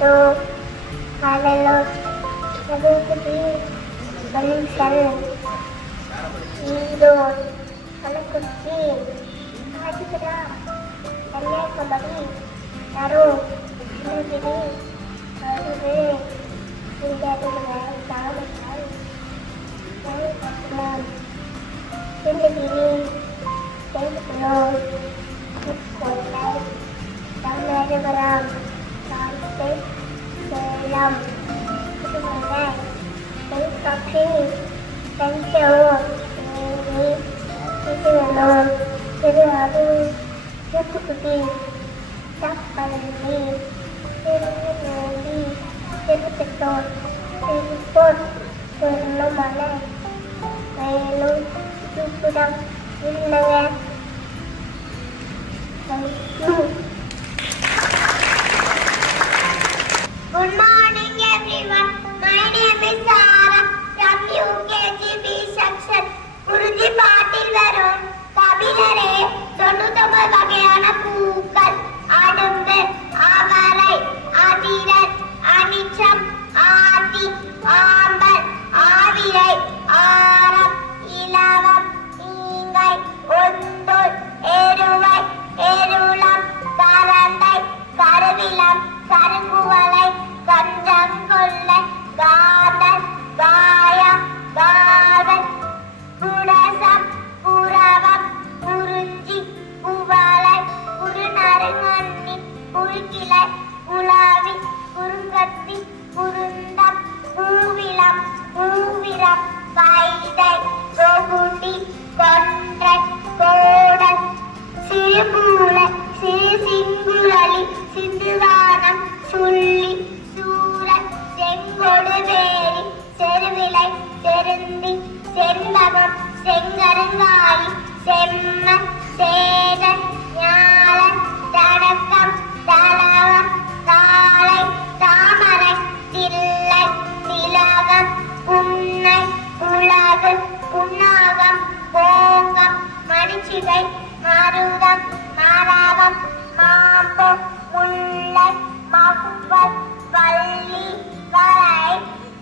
तो காலையில் எதுக்கு பலிசல் ஈரோ பழக்குச்சி காட்டுகிறா கன்னியாகுமரி யாரோ சின்னகிரி கருவே தாமரை சின்னகிரி சேலம் கொள்ளை ராமநாதபுரம் ராம்சே சேலம் புதுமலை தென்காசி தஞ்சாவூர் தேனி திருவள்ளூர் திருவாரூர் தூத்துக்குடி தப்பள்ளி Tirunelveli Tirupattur Tiruppur Tiruvannamalai Vellore Viluppuram Virudhunagar Good morning everyone. My name is Sarah from UKG B section. Guruji பாட்டில் வரும் கபிலரே 99 வகையான பூக்கள் அடும்பு அவரை அதிரன் அனிச்சம் ஆதி ஆம்பல் ஆவிரை ஆரம் இலவம் ஈங்கை ஒந்தோல் எருவை எருளம் கரந்தை கருவிலம் கருங்குவலை கஞ்சங்கொல்லை காதல் காயம் காவல் குடசம் குரவம் குறிஞ்சி குவளை குறுநறுங்கண்ணி குறுக்கிளை குலாவி குறுங்கத்தி குருந்தம் பூவிளம் பூவிரம் கைதை கொகுடி கொன்றை கோடல் சிறுபூளை சிறு சிங்குழலி சிந்துவானம் சுள்ளி சூரன் செங்கொடு வேரி செருவிலை செருந்தி செண்பகம் செங்கருங்காலி செம்மன் சேதன் ஞாலன் தடக்கம் தலவம் தாளை தாமரை தில்லை திலகம் புன்னை உலகு புன்னாகம் போங்கம் மணிச்சிகை மருதம் மரவம் மாம்போ முல்லை மகுவல் வள்ளி வரை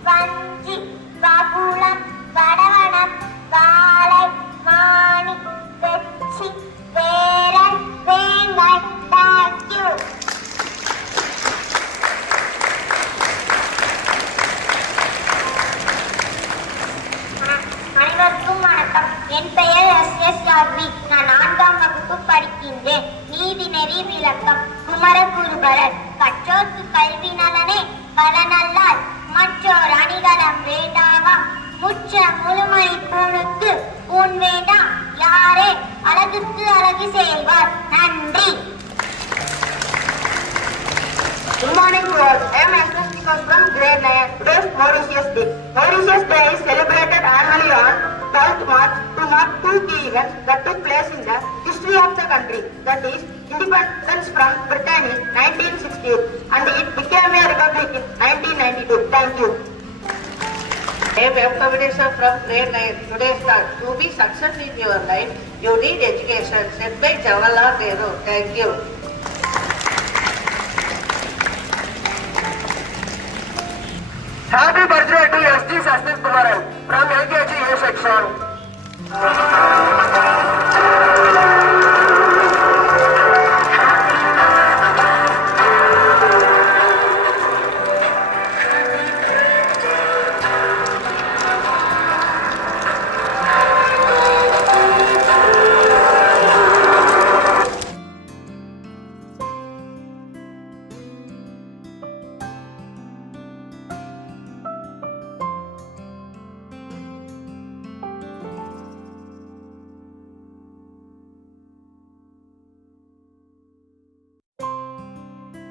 வஞ்சி வகுளம் வடவனம் வாழை மானி வெச்சி வேரன் வேங்காய். Thank you. அனைவருக்கும் வணக்கம். என் பெயர் எஸ் யார்வி. நான் 4ஆம் வகுப்பு படிக்கின்றேன். நீதிநெறி விளக்கம். குமரகுருபரர் கற்றோர்க்கு கல்வி நலனே பலனல்லால் மற்றோர் அணிகலம் வேண்டாமாம் முற்ற முழுமணி பூணுக்கு பூன் வேண்டாம் யாரே அழகுக்கு அழகு செய்வார். நன்றி. Good morning to all. I am Ashraf from grade 9. Today is Mauritius Day. Mauritius Day is celebrated annually on 12th March to mark two key events that took place in the history of the country. That is, independence from Britain in 1968 and it became a republic in 1992. Thank you. I am Kavadesha from grade 9. Today's thought: to be successful in your life, you need education. Said by Jawaharlal Nehru. Thank you. Happy birthday to S.G. Sasthi Kumaran from LKG A section.